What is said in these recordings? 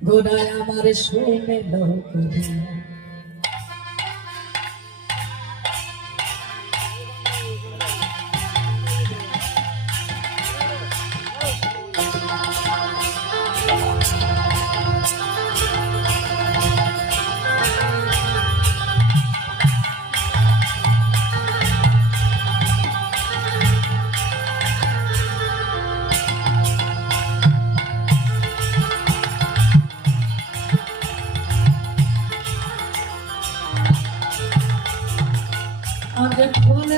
গোড়ায় আমার শুনে লোক আগে ফোন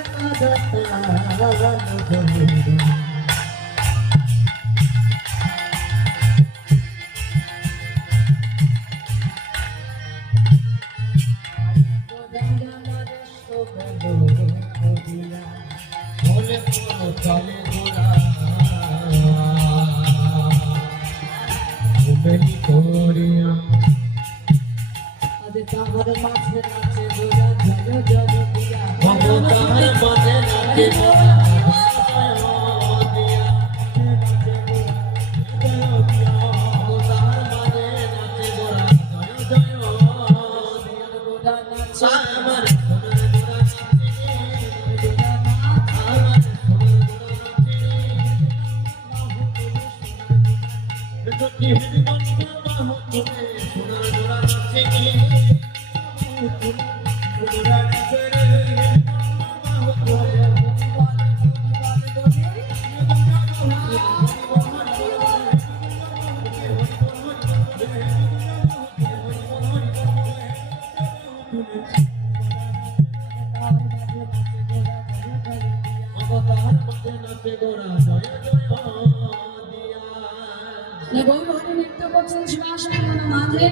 তাহার মাঝে নাচে গোরা জয় জয় দিয়া তাহার মাঝে নাচে গোরা নৃত্য করছেন শিবাশঙ্কর মাঝে।